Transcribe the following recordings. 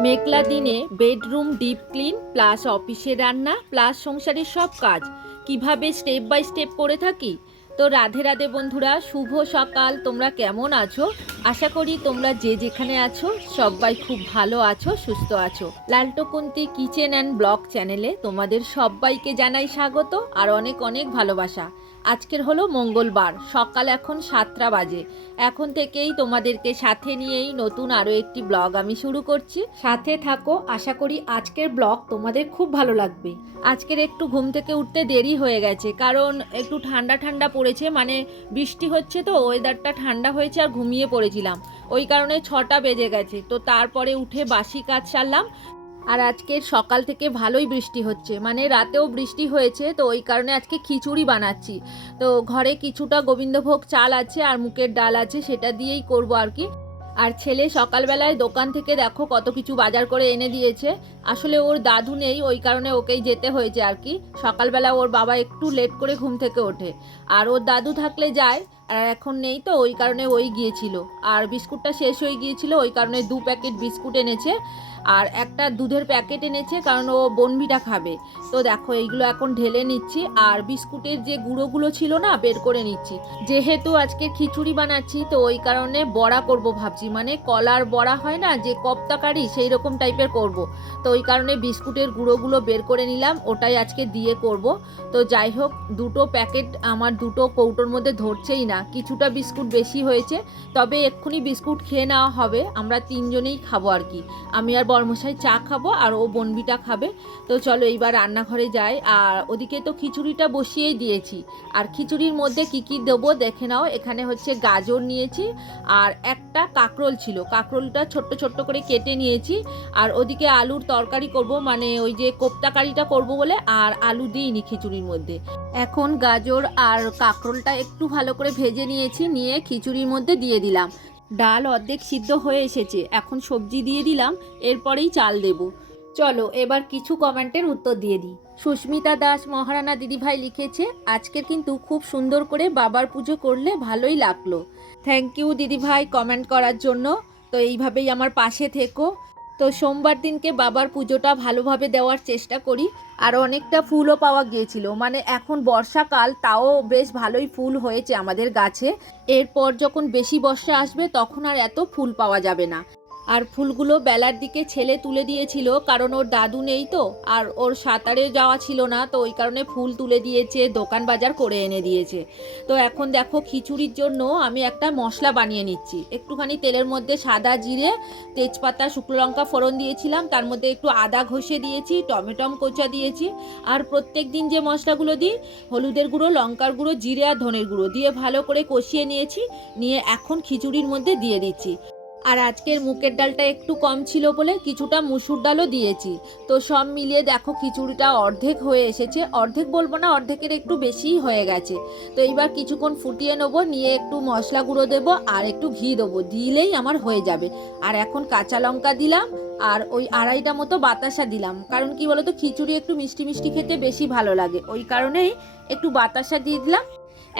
মেঘলা দিনে bedroom, deep clean, plus অফিসের রান্না, প্লাস সংসারের সব কাজ। কীভাবে স্টেপ বাই স্টেপ করে থাকি? তো রাধে রাধে বন্ধুরা, শুভ সকাল। তোমরা কেমন আছো? আশা করি তোমরা যে যেখানে আছো, সবাই খুব ভালো আছো, সুস্থ আছো। লালটকুন্তি কিচেন অ্যান্ড ব্লগ চ্যানেলে তোমাদের সবাইকে জানাই স্বাগত আর অনেক অনেক ভালোবাসা। আজকের হলো মঙ্গলবার। সকাল এখন সাতটা বাজে। এখন থেকেই তোমাদেরকে সাথে নিয়েই নতুন আরও একটি ব্লগ আমি শুরু করছি। সাথে থাকো, আশা করি আজকের ব্লগ তোমাদের খুব ভালো লাগবে। আজকের একটু ঘুম থেকে উঠতে দেরি হয়ে গেছে, কারণ একটু ঠান্ডা ঠান্ডা পড়েছে মানে বৃষ্টি হচ্ছে তো ওয়েদারটা ঠান্ডা হয়েছে আর ঘুমিয়ে পড়েছিলাম। ওই কারণে ছটা বেজে গেছে, তো তারপরে উঠে বাসি কাজ সারলাম। আর আজকের সকাল থেকে ভালোই বৃষ্টি হচ্ছে। মানে রাতেও বৃষ্টি হয়েছে, তো ওই কারণে আজকে খিচুড়ি বানাচ্ছি। তো ঘরে কিছুটা গোবিন্দভোগ চাল আছে আর মুখের ডাল আছে, সেটা দিয়েই করব আর কি। আর ছেলে সকালবেলায় দোকান থেকে দেখো কত কিছু বাজার করে এনে দিয়েছে। আসলে ওর দাদু নেই, ওই কারণে ওকেই যেতে হয়েছে আর কি। সকালবেলা ওর বাবা একটু লেট করে ঘুম থেকে ওঠে। আর ওর দাদু থাকলে যায়, আর এখন নেই তো, ওই কারণে ওই গিয়েছিল। আর বিস্কুটটা শেষ হয়ে গিয়েছিল, ওই কারণে দু প্যাকেট বিস্কুট এনেছে। আর একটা দুধের প্যাকেট এনেছে, কারণ ও বনভিটা খাবে। তো দেখো, এইগুলো এখন ঢেলে নিচ্ছি, আর বিস্কুটের যে গুঁড়োগুলো ছিল না, বের করে নিচ্ছি। যেহেতু আজকে খিচুড়ি বানাচ্ছি, তো ওই কারণে বড়া করব ভাবছি। মানে কলার বড়া হয় না, যে কপ্তাকারি সেই রকম টাইপের করব। তো ওই কারণে বিস্কুটের গুঁড়োগুলো বের করে নিলাম, ওটাই আজকে দিয়ে করব। তো যাই হোক, দুটো প্যাকেট আমার দুটো কৌটোর মধ্যে ধরছেই না, কিছুটা বিস্কুট বেশি হয়েছে, তবে এক্ষুনি বিস্কুট খেয়ে নেওয়া হবে, আমরা তিনজনেই খাব আর কি। আমি আর বর্মশাই চা খাব আর ও বনবিটা খাবে। তো চলো এইবার রান্নাঘরে যাই। আর ওদিকে তো খিচুড়িটা বসিয়েই দিয়েছি। আর খিচুড়ির মধ্যে কি কি দেবো দেখে নাও। এখানে হচ্ছে গাজর নিয়েছি আর একটা কাঁকরোল ছিল। কাঁকরোলটা ছোট্ট ছোট্ট করে কেটে নিয়েছি। আর ওদিকে আলুর তরকারি করব মানে ওই যে কোপ্তা কারিটা করব বলে, আর আলু দিইনি খিচুড়ির মধ্যে। এখন গাজর আর কাঁকরোলটা একটু ভালো করে ভেজে নিয়েছি, নিয়ে খিচুড়ির মধ্যে দিয়ে দিলাম। ডাল অর্ধেক সিদ্ধ হয়ে এসেছে। এখন সবজি দিয়ে দিলাম, এরপরেই চাল দেব। চলো, এবার কিছু কমেন্টের উত্তর দিয়ে দিই। সুস্মিতা দাস, মহারানা দিদিভাই লিখেছে, আজকের কিন্তু খুব সুন্দর করে বাবার পুজো করলে ভালোই লাগল। থ্যাংক ইউ দিদিভাই কমেন্ট করার জন্য। তো এইভাবেই আমার পাশে থেকো। তো সোমবার দিনকে বাবার পুজোটা ভালোভাবে দেওয়ার চেষ্টা করি। আর অনেকটা ফুলও পাওয়া গিয়েছিল। মানে এখন বর্ষাকাল, তাও বেশ ভালোই ফুল হয়েছে আমাদের গাছে। এরপর যখন বেশি বর্ষা আসবে, তখন আর এত ফুল পাওয়া যাবে না। আর ফুলগুলো বেলার দিকে ছেলে তুলে দিয়েছিল, কারণ ওর দাদু নেই তো, আর ওর সাঁতারে যাওয়া ছিল না, তো ওই কারণে ফুল তুলে দিয়েছে, দোকান বাজার করে এনে দিয়েছে। তো এখন দেখো খিচুড়ির জন্য আমি একটা মশলা বানিয়ে নিচ্ছি। একটুখানি তেলের মধ্যে সাদা জিরে, তেজপাতা, শুকনো লঙ্কা ফোড়ন দিয়েছিলাম, তার মধ্যে একটু আদা ঘষে দিয়েছি, টমেটম কোচা দিয়েছি, আর প্রত্যেক দিন যে মশলাগুলো দিই, হলুদের গুঁড়ো, লঙ্কার গুঁড়ো, জিরে আর ধনের গুঁড়ো, দিয়ে ভালো করে কষিয়ে নিয়েছি, নিয়ে এখন খিচুড়ির মধ্যে দিয়ে দিচ্ছি। আর আজকের মুগের ডালটা একটু কম ছিল বলে কিছুটা মুসুর ডালও দিয়েছি। তো সব মিলিয়ে দেখো খিচুড়িটা অর্ধেক হয়ে এসেছে। অর্ধেক বলব না, অর্ধেকের একটু বেশিই হয়ে গেছে। তো এইবার কিছুক্ষণ ফুটিয়ে নেব, নিয়ে একটু মশলা গুঁড়ো দেবো আর একটু ঘি দেবো। দিলেই আমার হয়ে যাবে। আর এখন কাঁচা লঙ্কা দিলাম আর ওই আড়াইটা মতো বাতাসা দিলাম। কারণ কি বলতো, খিচুড়ি একটু মিষ্টি মিষ্টি খেতে বেশি ভালো লাগে। ওই কারণেই একটু বাতাসা দিয়ে দিলাম।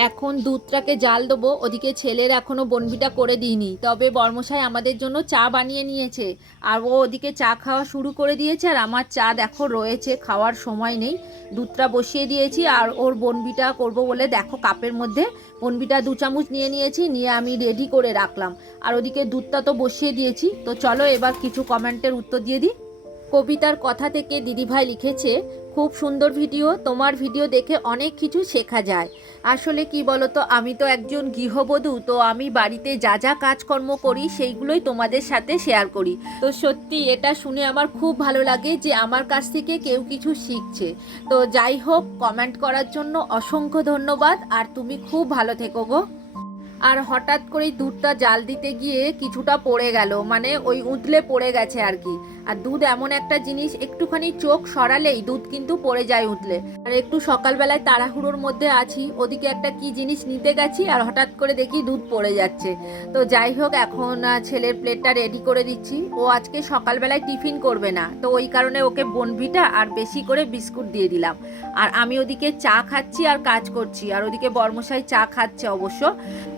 এখন দুধটাকে জাল দেবো, ওদিকে ছেলের এখনও বনবিটা করে দিইনি। তবে বর্মশাই আমাদের জন্য চা বানিয়ে নিয়েছে। আর ও ওদিকে চা খাওয়া শুরু করে দিয়েছে, আর আমার চা দেখো রয়েছে, খাওয়ার সময় নেই। দুধটা বসিয়ে দিয়েছি, আর ওর বনবিটা করব বলে দেখো কাপের মধ্যে। বনবিটা দু চামচ নিয়ে নিয়েছি, নিয়ে আমি রেডি করে রাখলাম। আর ওদিকে দুধটা তো বসিয়ে দিয়েছি। তো চলো এবার কিছু কমেন্টের উত্তর দিয়ে দিই। কবিতার কথা থেকে দিদিভাই লিখেছে, খুব সুন্দর ভিডিও, তোমার ভিডিও দেখে অনেক কিছু শেখা যায়। আসলে কি বলতো, আমি তো একজন গৃহবধূ, তো আমি বাড়িতে যা যা কাজকর্ম করি, সেইগুলোই তোমাদের সাথে শেয়ার করি। তো সত্যি এটা শুনে আমার খুব ভালো লাগে যে আমার কাছ থেকে কেউ কিছু শিখছে। তো যাই হোক কমেন্ট করার জন্য অসংখ্য ধন্যবাদ, আর তুমি খুব ভালো থেকো গো। আর হঠাৎ করেই দুধটা জাল দিতে গিয়ে কিছুটা পড়ে গেল মানে ওই উতলে পড়ে গেছে আর কি। আর দুধ এমন একটা জিনিস, একটুখানি চোখ সরালেই দুধ কিন্তু পড়ে যায় উঠলে আর একটু সকালবেলায় তাড়াহুড়োর মধ্যে আছি, ওদিকে একটা কি জিনিস নিতে গেছি আর হঠাৎ করে দেখি দুধ পড়ে যাচ্ছে। তো যাই হোক, এখন ছেলের প্লেটটা রেডি করে দিচ্ছি। ও আজকে সকালবেলায় টিফিন করবে না, তো ওই কারণে ওকে বনভিটা আর বেশি করে বিস্কুট দিয়ে দিলাম। আর আমি ওদিকে চা খাচ্ছি আর কাজ করছি, আর ওদিকে বর্মশাই চা খাচ্ছে অবশ্য।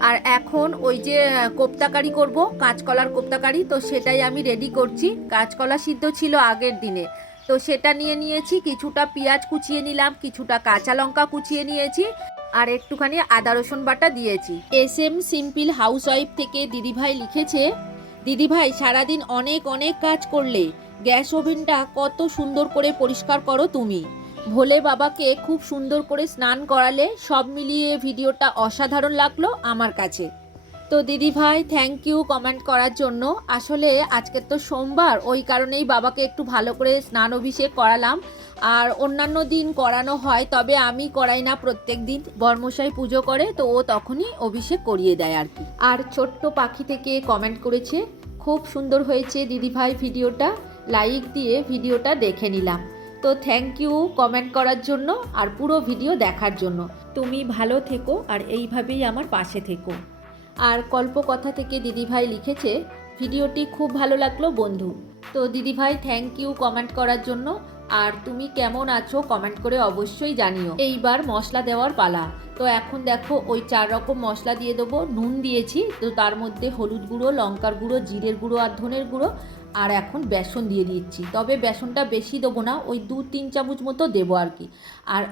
আর এখন ওই যে কোপ্তাকারি করব, কাঁচকলার কোপ্তাকারি, তো সেটাই আমি রেডি করছি। কাঁচকলা সিদ্ধ ছিল আগের দিনে। তো সেটা নিয়ে নিয়েছি, কিছুটা পেঁয়াজ কুচিয়ে নিলাম, কিছুটা কাঁচা লঙ্কা কুচিয়ে নিয়েছি, আর একটুখানি আদা রসুন বাটা দিয়েছি। S M simple house wife থেকে দিদিভাই লিখেছে, দিদিভাই, সারাদিন অনেক অনেক কাজ করলে, গ্যাস ওভেনটা কত সুন্দর করে পরিষ্কার করো তুমি। ভোলে বাবাকে খুব সুন্দর করে স্নান করালে সব মিলিয়ে ভিডিওটা অসাধারণ লাগল আমার কাছে। তো দিদি ভাই থ্যাংক ইউ কমেন্ট করার জন্য। আসলে আজকে তো সোমবার, ওই কারণেই বাবাকে একটু ভালো করে স্নান অভিষেক করালাম। আর অন্যান্য দিন করানো হয়, তবে আমি করাই না প্রত্যেক দিন। বর্মশাই পুজো করে, তো ও তখনই অভিষেক করিয়ে দেয় আর কি। আর ছোট্ট পাখি থেকে কমেন্ট করেছে, খুব সুন্দর হয়েছে দিদিভাই ভিডিওটা। লাইক দিয়ে ভিডিওটা দেখে নিলাম। তো থ্যাংক ইউ কমেন্ট করার জন্য আর পুরো ভিডিও দেখার জন্য। তুমি ভালো থেকো আর এইভাবেই আমার পাশে থেকো। আর কল্পকথা থেকে দিদিভাই লিখেছে, ভিডিওটি খুব ভালো লাগল বন্ধু। তো দিদিভাই থ্যাংক ইউ কমেন্ট করার জন্য আর তুমি কেমন আছো কমেন্ট করে অবশ্যই জানিও। এইবার মশলা দেওয়ার পালা। তো এখন দেখো, ওই চার রকম মশলা দিয়ে দেবো। নুন দিয়েছি, তো তার মধ্যে হলুদ গুঁড়ো, লঙ্কার গুঁড়ো, জিরের গুঁড়ো আর ধনের গুঁড়ো। আর এখন বেসন দিয়ে দিচ্ছি। তবে বেসনটা বেশি দেবো না, ওই দু তিন চামচ মতো দেবো আর কি। আর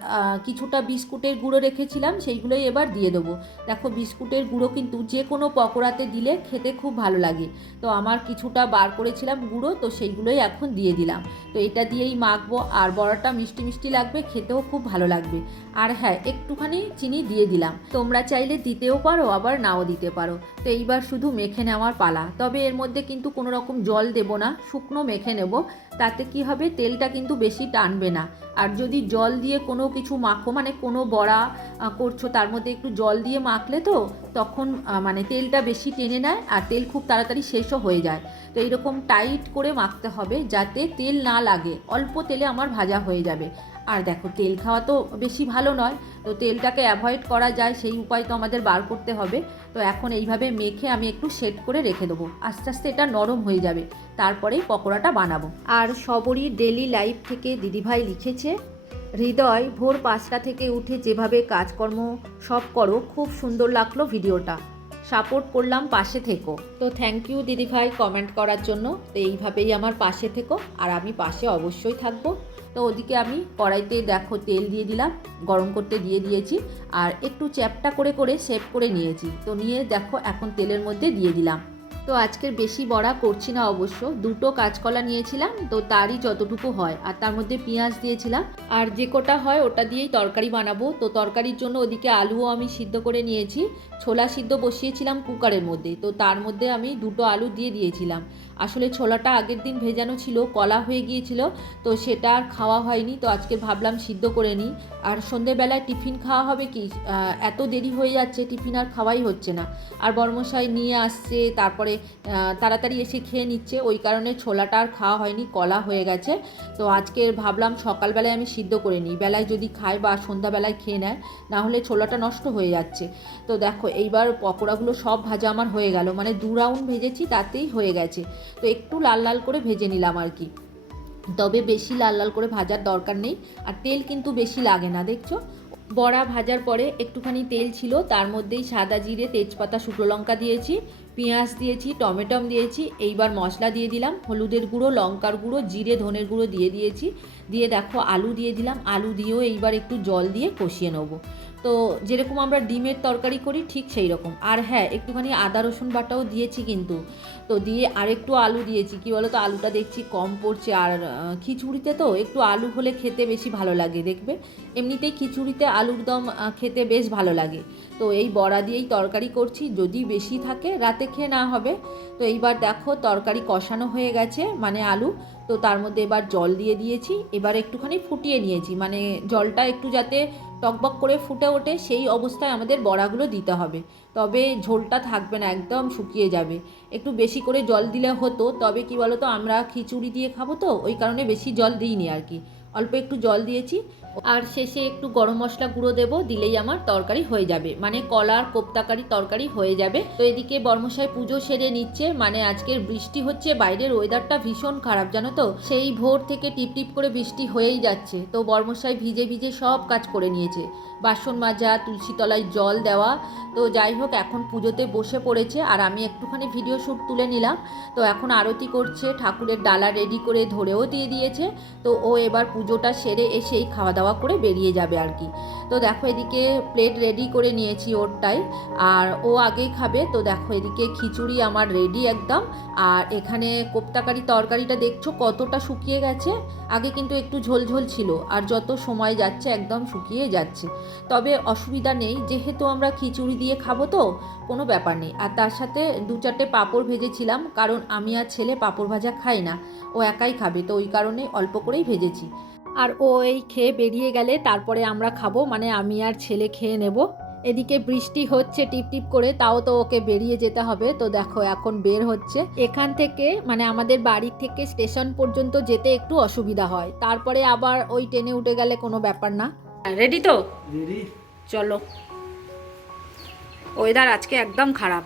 কিছুটা বিস্কুটের গুঁড়ো রেখেছিলাম, সেইগুলোই এবার দিয়ে দেবো। দেখো, বিস্কুটের গুঁড়ো কিন্তু যে কোনো পকোড়াতে দিলে খেতে খুব ভালো লাগে। তো আমার কিছুটা বার করেছিলাম গুঁড়ো, তো সেইগুলোই এখন দিয়ে দিলাম। তো এটা দিয়েই মাখবো আর বড়াটা মিষ্টি মিষ্টি লাগবে, খেতেও খুব ভালো লাগবে। আর হ্যাঁ একটুখানি চিনি দিয়ে দিলাম। তোমরা চাইলে দিতেও পারো, আবার নাও দিতে পারো। তো এইবার শুধু মেখে নেওয়ার পালা। তবে এর মধ্যে কিন্তু কোনো রকম জল দেবো না, শুকনো মেখে নেব। তাতে কি হবে, তেলটা কিন্তু বেশি টানবে না। আর যদি জল দিয়ে কোনো কিছু মাখো মানে কোনো বড়া করছ, তার মধ্যে একটু জল দিয়ে মাখলে তো তখন মানে তেলটা বেশি টেনে নেয় আর তেল খুব তাড়াতাড়ি শেষও হয়ে যায়। তো এইরকম টাইট করে মাখতে হবে যাতে তেল না লাগে। অল্প তেলে আমার ভাজা হয়ে যাবে। আর দেখো, তেল খাওয়া তো বেশি ভালো নয়, তো তেলটাকে অ্যাভয়েড করা যায়, সেই উপায় তো আমাদের বার করতে হবে। তো এখন এইভাবে মেখে আমি একটু সেট করে রেখে দেবো। আস্তে আস্তে এটা নরম হয়ে যাবে। তারপরেই পকোড়াটা বানাবো। আর সবরই ডেলি লাইফ থেকে দিদিভাই লিখেছে, হৃদয়, ভোর পাঁচটা থেকে উঠে যেভাবে কাজকর্ম সব করো, খুব সুন্দর লাগল ভিডিওটা। সাপোর্ট করলাম পাশে থেকো। তো থ্যাংক ইউ দিদিভাই কমেন্ট করার জন্য। তো এইভাবেই আমার পাশে থেকো আর আমি পাশে অবশ্যই থাকব। তো ওদিকে আমি কড়াইতে দেখো তেল দিয়ে দিলাম, গরম করতে দিয়ে দিয়েছি আর একটু চ্যাপটা করে করে সেভ করে নিয়েছি। তো নিয়ে দেখো এখন তেলের মধ্যে দিয়ে দিলাম। তো আজকের বেশি বড়া করছি না অবশ্য। দুটো কাঁচকলা নিয়েছিলাম, তো তারই যতটুকু হয়। আর তার মধ্যে পেঁয়াজ দিয়েছিলাম। আর যে কোটা হয় ওটা দিয়েই তরকারি বানাবো। তো তরকারির জন্য ওদিকে আলুও আমি সিদ্ধ করে নিয়েছি। ছোলা সিদ্ধ বসিয়েছিলাম কুকারের মধ্যে। তো তার মধ্যে আমি দুটো আলু দিয়ে দিয়েছিলাম। আসলে ছোলাটা আগের দিন ভেজানো ছিল, কলা হয়ে গিয়েছিল, তো সেটা আর খাওয়া হয়নি, তো আজকে ভাবলাম সিদ্ধ করে নিই। আর সন্ধেবেলায় টিফিন খাওয়া হবে কি? এত দেরি হয়ে যাচ্ছে, টিফিন আর খাওয়াই হচ্ছে না। আর বর্মশাই নিয়ে আসছে, তারপরে তাড়াতাড়ি এসে খেয়ে নিচ্ছে, ওই কারণে ছোলাটা আর খাওয়া হয়নি, কলা হয়ে গেছে। তো আজকে ভাবলাম সকালবেলায় আমি সিদ্ধ করে নিই, বেলায় যদি খায় বা সন্ধ্যাবেলায় খেয়ে নেয়, না হলে ছোলাটা নষ্ট হয়ে যাচ্ছে। তো দেখো, এইবার পকোড়াগুলো সব ভাজা আমার হয়ে গেল মানে দু রাউন্ড ভেজেছি, তাতেই হয়ে গেছে। তো একটু লাল লাল করে ভেজে নিলাম আর কি। তবে বেশি লাল লাল করে ভাজার দরকার নেই। আর তেল কিন্তু বেশি লাগে না, দেখছ? বড়া ভাজার পরে একটুখানি তেল ছিল, তার মধ্যেই সাদা জিরে, তেজপাতা, শুকনো লঙ্কা দিয়েছি, পেঁয়াজ দিয়েছি, টমেটম দিয়েছি, এইবার মশলা দিয়ে দিলাম, হলুদের গুঁড়ো, লঙ্কার গুঁড়ো, জিরে, ধনের গুঁড়ো দিয়ে দিয়েছি। দিয়ে দেখো, আলু দিয়ে দিলাম, আলু দিয়েও এইবার একটু জল দিয়ে কষিয়ে নেব। তো যেরকম আমরা ডিমের তরকারি করি, ঠিক সেই রকম আর হ্যাঁ একটুখানি আদা, রসুন বাটাও দিয়েছি কিন্তু। তো দিয়ে আরেকটু আলু দিয়েছি। কি বলো তো আলুটা দেখছি কম পড়ছে। আর খিচুড়িতে তো একটু আলু হলে খেতে বেশি ভালো লাগে, দেখবে? এমনিতেই খিচুড়িতে আলুর দম খেতে বেশ ভালো লাগে। তো এই বড়া দিয়েই তরকারি করছি। যদি বেশি থাকে, রাতে খেয়ে না হবে। তো এইবার দেখো, তরকারি কষানো হয়ে গেছে মানে আলু। তো তার মধ্যে এবার জল দিয়ে দিয়েছি। এবার একটুখানি ফুটিয়ে নিয়েছি। মানে জলটা একটু যাতে টকবক করে ফুটে ওঠে, সেই অবস্থায় আমাদের বড়াগুলো দিতে হবে। তবে ঝোলটা থাকবে না, একদম শুকিয়ে যাবে। একটু বেশি করে জল দিলে হতো, তবে কি বলো তো আমরা খিচুড়ি দিয়ে খাব তো, ওই কারণে বেশি জল দিইনি আর কি। অল্প একটু জল দিয়েছি আর শেষে একটু গরম মশলা গুঁড়ো দেবো, দিলেই আমার তরকারি হয়ে যাবে। মানে কলার কোপ্তাকারি তরকারি হয়ে যাবে। তো এদিকে বর্মশাই পুজো সেরে নিচ্ছে মানে আজকের বৃষ্টি হচ্ছে, বাইরের ওয়েদারটা ভীষণ খারাপ, জানো তো? সেই ভোর থেকে টিপ টিপ করে বৃষ্টি হয়েই যাচ্ছে। তো বর্মশাই ভিজে ভিজে সব কাজ করে নিয়েছে। বাসন মাজা তুলসী তলায় জল দেওয়া। তো যাই হোক, এখন পুজোতে বসে পড়েছে, আর আমি একটুখানি ভিডিও শ্যুট তুলে নিলাম। তো এখন আরতি করছে, ঠাকুরের ডালা রেডি করে ধরেও দিয়ে দিয়েছে। তো ও এবার পুজোটা সেরে এসেই খাওয়া দাওয়া করে বেরিয়ে যাবে আর কি। তো দেখো এদিকে প্লেট রেডি করে নিয়েছি ওরটাই। আর ও আগেই খাবে। তো দেখো এদিকে খিচুড়ি আমার রেডি একদম। আর এখানে কোপ্তাকারি তরকারিটা দেখছ কতটা শুকিয়ে গেছে? আগে কিন্তু একটু ঝোলঝোল ছিল। আর যত সময় যাচ্ছে একদম শুকিয়ে যাচ্ছে। তবে অসুবিধা নেই। যেহেতু আমরা খিচুড়ি দিয়ে খাব তো, কোনো ব্যাপার নেই। আর তার সাথে দু চারটে পাঁপড় ভেজেছিলাম। কারণ আমি আর ছেলে পাঁপড় ভাজা খাই না। ও একাই খাবে। তো ওই কারণে অল্প করেই ভেজেছি। আর ও এই খেয়ে বেরিয়ে গেলে তারপরে আমরা খাব মানে আমি আর ছেলে খেয়ে নেব। এদিকে বৃষ্টি হচ্ছে টিপ টিপ করে তাও তো ওকে বেরিয়ে যেতে হবে। তো দেখো এখন বের হচ্ছে। এখান থেকে মানে আমাদের বাড়ি থেকে স্টেশন পর্যন্ত যেতে একটু অসুবিধা হয়। তারপরে আবার ওই ট্রেনে উঠে গেলে কোনো ব্যাপার না। রেডি তো? চলো। ওয়েদার আজকে একদম খারাপ।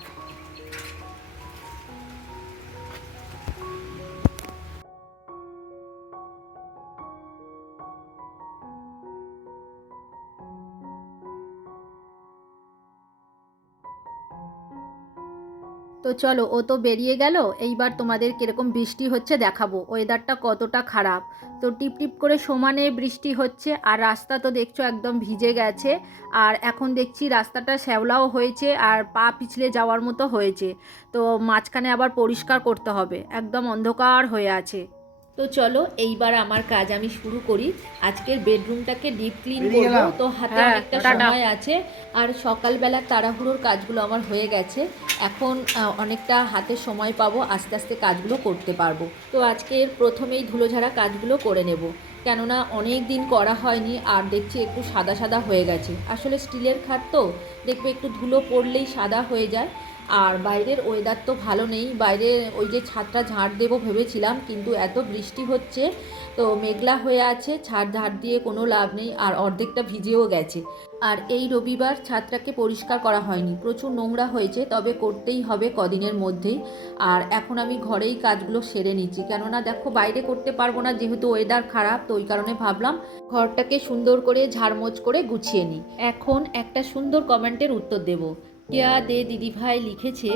চলো, ও তো বেরিয়ে গেল। এইবার তোমাদের কীরকম বৃষ্টি হচ্ছে দেখাবো। ওয়েদারটা কতটা খারাপ। তো টিপ টিপ করে সমানে বৃষ্টি হচ্ছে, আর রাস্তা তো দেখছ একদম ভিজে গেছে। আর এখন দেখছি রাস্তাটা শ্যাওলাও হয়েছে, আর পা পিছলে যাওয়ার মতো হয়েছে। তো মাঝখানে আবার পরিষ্কার করতে হবে। একদম অন্ধকার হয়ে আছে। তো চলো এইবার আমার কাজ আমি শুরু করি। আজকের বেডরুমটাকে ডিপ ক্লিন করব। তো হাতে হ্যাঁ, অনেকটা সময় আছে। আর সকালবেলা তাড়াহুড়োর কাজগুলো আমার হয়ে গেছে। এখন আহ, অনেকটা হাতে সময় পাবো আস্তে আস্তে কাজগুলো করতে পারব। তো আজকের প্রথমেই ধুলোঝাড়া কাজগুলো করে নেব। কেননা অনেক দিন করা হয়নি আর দেখছি একটু সাদা সাদা হয়ে গেছে। আসলে স্টিলের খাট তো দেখবে একটু ধুলো পড়লেই সাদা হয়ে যায়। আর বাইরের ওয়েদার তো ভালো নেই। বাইরে ওই যে ছাদটা ঝাড় দেবো ভেবেছিলাম, কিন্তু এত বৃষ্টি হচ্ছে, তো মেঘলা হয়ে আছে, ছাদ ঝাড় দিয়ে কোনো লাভ নেই, আর অর্ধেকটা ভিজেও গেছে। আর এই রবিবার ছাদটাকে পরিষ্কার করা হয়নি। প্রচুর নোংরা হয়েছে, তবে করতেই হবে কদিনের মধ্যেই। আর এখন আমি ঘরেই কাজগুলো সেরে নিচ্ছি। কেননা দেখো, বাইরে করতে পারব না, যেহেতু ওয়েদার খারাপ, তো ওই কারণে ভাবলাম ঘরটাকে সুন্দর করে ঝাড়মোছ করে গুছিয়ে নিই। এখন একটা সুন্দর কমেন্টের উত্তর দেব। কেয়া দে দিদিভাই লিখেছে,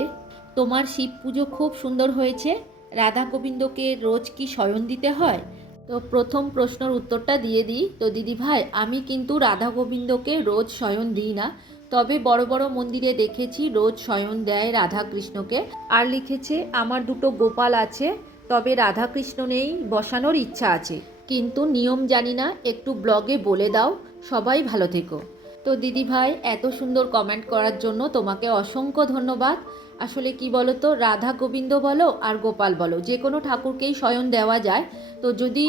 তোমার শিব পুজো খুব সুন্দর হয়েছে, রাধা গোবিন্দকে রোজ কি শয়ন দিতে হয়? তো প্রথম প্রশ্নের উত্তরটা দিয়ে দিই। তো দিদিভাই, আমি কিন্তু রাধা গোবিন্দকে রোজ শয়ন দিই না, তবে বড় বড় মন্দিরে দেখেছি রোজ শয়ন দেয় রাধা কৃষ্ণকে। আর লিখেছে, আমার দুটো গোপাল আছে, তবে রাধা কৃষ্ণ নেই, বসানোর ইচ্ছা আছে। কিন্তু নিয়ম জানি না, একটু ব্লগে বলে দাও, সবাই ভালো থেকো। তো দিদি ভাই এত সুন্দর কমেন্ট করার জন্য তোমাকে অসংখ্য ধন্যবাদ। আসলে কি বলো তো রাধা গোবিন্দ বলো আর গোপাল বলো, যে কোনো ঠাকুরকেই শয়ন দেওয়া যায়। তো যদি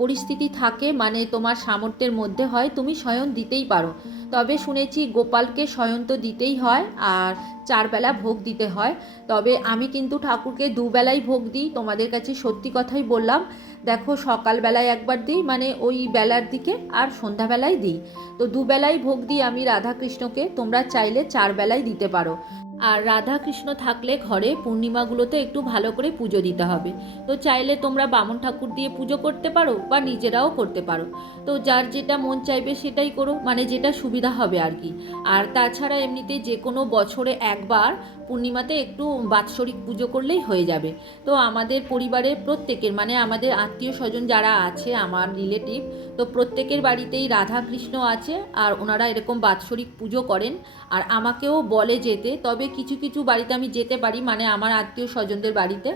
পরিস্থিতি থাকে মানে তোমার সামর্থ্যের মধ্যে হয়, তুমি শয়ন দিতেই পারো। তবে শুনেছি গোপালকে তো দিতেই হয় আর চারবেলা ভোগ দিতে হয়। তবে আমি কিন্তু ঠাকুরকে দুবেলাই ভোগ দিই, তোমাদের কাছে সত্যি কথাই বললাম। দেখো, সকালবেলায় একবার দিই মানে ওই বেলার দিকে আর সন্ধ্যাবেলায় দিই। তো দুবেলাই ভোগ দিই আমি রাধাকৃষ্ণকে, তোমরা চাইলে চারবেলায় দিতে পারো। আর রাধা কৃষ্ণ থাকলে ঘরে পূর্ণিমাগুলোতে একটু ভালো করে পুজো দিতে হবে। তো চাইলে তোমরা বামন ঠাকুর দিয়ে পুজো করতে পারো বা নিজেরাও করতে পারো। তো যার যেটা মন চাইবে সেটাই করো মানে যেটা সুবিধা হবে আর কি। আর তাছাড়া এমনিতে যে কোনো বছরে একবার পূর্ণিমাতে একটু বাৎসরিক পুজো করলেই হয়ে যাবে। তো আমাদের পরিবারের প্রত্যেকের মানে আমাদের আত্মীয় স্বজন যারা আছে, আমার রিলেটিভ, তো প্রত্যেকের বাড়িতেই রাধা কৃষ্ণ আছে আর ওনারা এরকম বাৎসরিক পুজো করেন। আর আমাকেও বলে যেতে, তবে কিছু কিছু বাড়িতে আমি যেতে পারি মানে আমার আত্মীয় স্বজনদের বাড়িতে।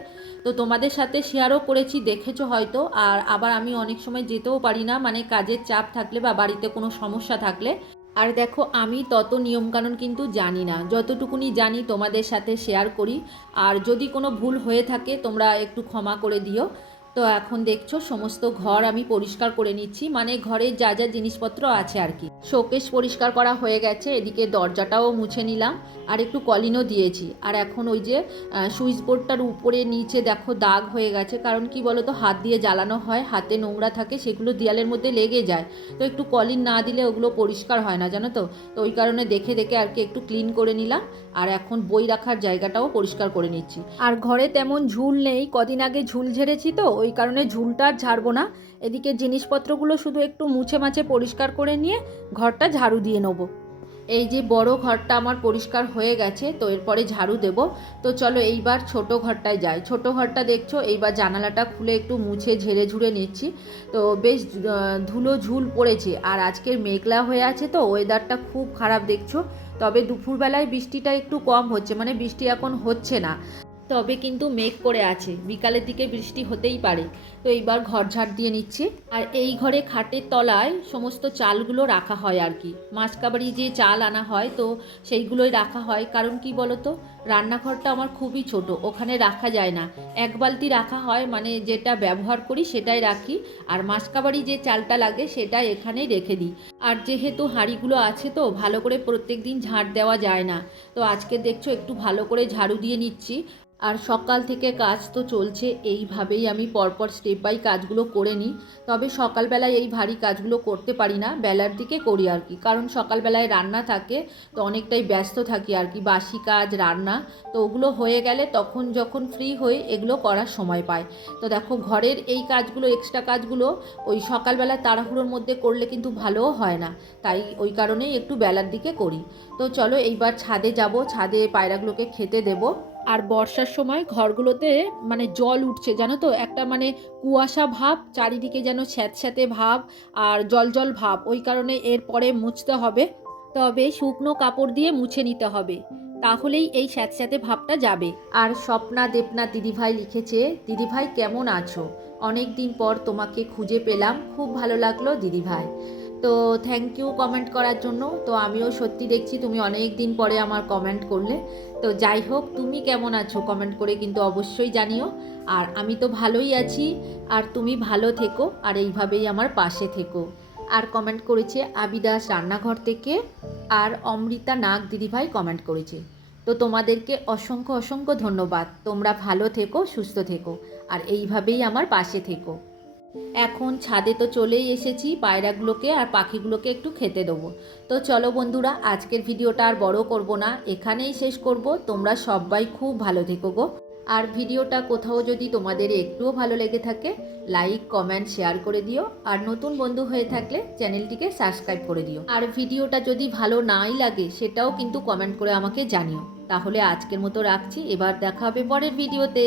তো তোমাদের সাথে শেয়ারও করেছি, দেখেছ হয়তো, আর আবার আমি অনেক সময় যেতেও পারি না মানে কাজের চাপ থাকলে বা বাড়িতে কোনো সমস্যা থাকলে। আর দেখো, আমি তত নিয়মকানুন কিন্তু জানি না, যতটুকুনি জানি তোমাদের সাথে শেয়ার করি। আর যদি কোনো ভুল হয়ে থাকে, তোমরা একটু ক্ষমা করে দিও। তো এখন দেখছ, সমস্ত ঘর আমি পরিষ্কার করে নিচ্ছি মানে ঘরে যা যা জিনিসপত্র আছে আর কি। শোকেশ পরিষ্কার করা হয়ে গেছে, এদিকে দরজাটাও মুছে নিলাম, আর একটু কলিনও দিয়েছি। আর এখন ওই যে সুইচ বোর্ডটার উপরে নিচে দেখো দাগ হয়ে গেছে, কারণ কি বলো তো হাত দিয়ে জ্বালানো হয়, হাতে নোংরা থাকে, সেগুলো দেয়ালের মধ্যে লেগে যায়। তো একটু কলিন না দিলে ওগুলো পরিষ্কার হয় না, জানো তো? তো ওই কারণে দেখে দেখে আর কি একটু ক্লিন করে নিলাম। আর এখন বই রাখার জায়গাটাও পরিষ্কার করে নিচ্ছি। আর ঘরে তেমন ঝুল নেই, কদিন আগে ঝুল ঝেড়েছি তো, ওই কারণে ঝুলটা আর ঝাড়বো না। এদিকে জিনিসপত্রগুলো শুধু একটু মুছে মাছে পরিষ্কার করে নিয়ে ঘরটা ঝাড়ু দিয়ে নেব। এই যে বড় ঘরটা আমার পরিষ্কার হয়ে গেছে, তো এরপরে ঝাড়ু দেব। তো চলো এইবার ছোট ঘরটায় যাই। ছোট ঘরটা দেখছ, এইবার জানালাটা খুলে একটু মুছে ঝেড়ে ঝুড়ে নিচ্ছি। তো বেশ ধুলো ঝুল পড়েছে। আর আজকের মেঘলা হয়ে আছে তো ওয়েদারটা খুব খারাপ দেখছ। তবে দুপুরবেলায় বৃষ্টিটা একটু কম হচ্ছে মানে বৃষ্টি এখন হচ্ছে না। তবে কিন্তু মেঘ করে আছে, বিকালের দিকে বৃষ্টি হতেই পারে। তো এইবার ঘর ঝাড় দিয়ে নিচ্ছি। আর এই ঘরে খাটের তলায় সমস্ত চালগুলো রাখা হয় আর কি। মাসকাবাড়ি যে চাল আনা হয় তো সেইগুলোই রাখা হয়। কারণ কি বলতো? রান্নাঘরটা আমার খুবই ছোট, ওখানে রাখা যায় না। এক বালতি রাখা হয় মানে যেটা ব্যবহার করি সেটাই রাখি। আর মাসকাবাড়ি যে চালটা লাগে সেটা এখানেই রেখে দিই। আর যেহেতু হাঁড়িগুলো আছে তো, ভালো করে প্রত্যেক দিন ঝাড় দেওয়া যায় না। তো আজকে দেখছ একটু ভালো করে ঝাড়ু দিয়ে নিচ্ছি। আর সকাল থেকে কাজ তো চলছে, এইভাবেই আমি পরপর স্টেপ বাই কাজগুলো করে নিই, তবে সকালবেলায় এই ভারী কাজগুলো করতে পারি না, বেলার দিকে করি আর কি। কারণ সকালবেলায় রান্না থাকে, তো অনেকটাই ব্যস্ত থাকি আর কি, বাসি কাজ, রান্না, তো ওগুলো হয়ে গেলে তখন যখন ফ্রি হই, এগুলো করার সময় পাই। তো দেখো, ঘরের এই কাজগুলো, এক্সট্রা কাজগুলো, ওই সকালবেলা তাড়াহুড়োর মধ্যে করলে কিন্তু ভালোও হয় না। তাই ওই কারণেই একটু বেলার দিকে করি। তো চলো, এইবার ছাদে যাব, ছাদে পায়রাগুলোকে খেতে দেবো। আর বর্ষার সময় ঘরগুলোতে মানে জল উঠছে, জানো তো? একটা মানে কুয়াশা ভাব, চারিদিকে যেন স্যাঁতস্যাঁতে ভাব আর জল জল ভাব। ওই কারণে এরপরে মুছতে হবে। তবে শুকনো কাপড় দিয়ে মুছে নিতে হবে। তাহলেই এই স্যাঁতস্যাঁতে ভাবটা যাবে। আর স্বপ্না দেবনাথ দিদিভাই লিখেছে, দিদিভাই কেমন আছো? অনেক দিন পর তোমাকে খুঁজে পেলাম। খুব ভালো লাগল দিদিভাই। তো থ্যাংক ইউ কমেন্ট করার জন্য। তো আমিও সত্যি দেখছি তুমি অনেক দিন পরে আমার কমেন্ট করলে। তো যাই হোক, তুমি কেমন আছো কমেন্ট করে কিন্তু অবশ্যই জানিও। আর আমি তো ভালোই আছি, আর তুমি ভালো থেকো, আর এইভাবেই আমার পাশে থেকো। আর কমেন্ট করেছে আবিদাস রান্নাঘর থেকে, আর অমৃতা নাগ দিদিভাই কমেন্ট করেছে। তো তোমাদেরকে অসংখ্য অসংখ্য ধন্যবাদ। তোমরা ভালো থেকো, সুস্থ থেকো, আর এইভাবেই আমার পাশে থেকো। এখন ছাদে তো চলেই এসেছি, পায়রাগুলোকে আর পাখিগুলোকে একটু খেতে দেবো। তো চলো বন্ধুরা, আজকের ভিডিওটা আর বড় করব না, এখানেই শেষ করব। তোমরা সবাই খুব ভালো থেকো গো। আর ভিডিওটা কোথাও যদি তোমাদের একটুও ভালো লেগে থাকে, লাইক, কমেন্ট, শেয়ার করে দিও। আর নতুন বন্ধু হয়ে থাকলে চ্যানেলটিকে সাবস্ক্রাইব করে দিও। আর ভিডিওটা যদি ভালো নাই লাগে, সেটাও কিন্তু কমেন্ট করে আমাকে জানিও। তাহলে আজকের মতো রাখছি, এবার দেখা হবে পরের ভিডিওতে।